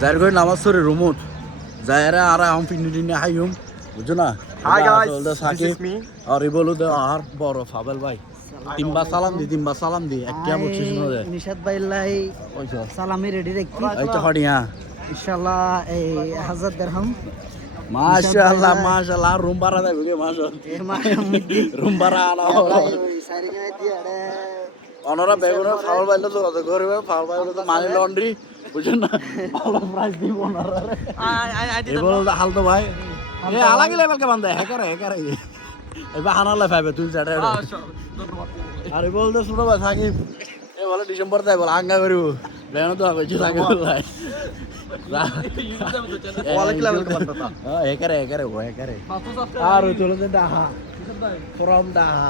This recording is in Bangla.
যার করে নামাজ পড়ে রুমুট যায়রা আর আম পিন্নি হাইম বুঝছো না Hi guys, Shakib this is me. আর বলো দে আর বড় ফাবেল ভাই তিনবার সালাম দি একটা বকশিস না দে নিশাদ ভাইলাই ওইছো সালামি রেডি রাখছি এই তো হড়িয়া ইনশাআল্লাহ এই 1000 দিরহাম মাশাআল্লাহ রুম ভাড়া দেবে মাশাআল্লাহ রুম ভাড়া আনা অনরা বেগুনের ফাউল বাইলে তো কত করবে ফাউল বাইলে তো মানি লন্ড্রি বুঝছেন না ভালো প্রাইস দিব ওনারা এবার হাল তো ভাই এ আলাগি লেভেল কে বান্দা হ্যাঁ করে এবার হানালে পাবে তুই চাটা আরে বলতে শুনো ভাই সাকিব এ বলে ডিসেম্বর তাই বলে আঙ্গা করিব লেনো তো কইছি সাকিব ভাই Quality level ka banta হ্যাঁ এ করে আর চলে ডাহা ফ্রম ডাহা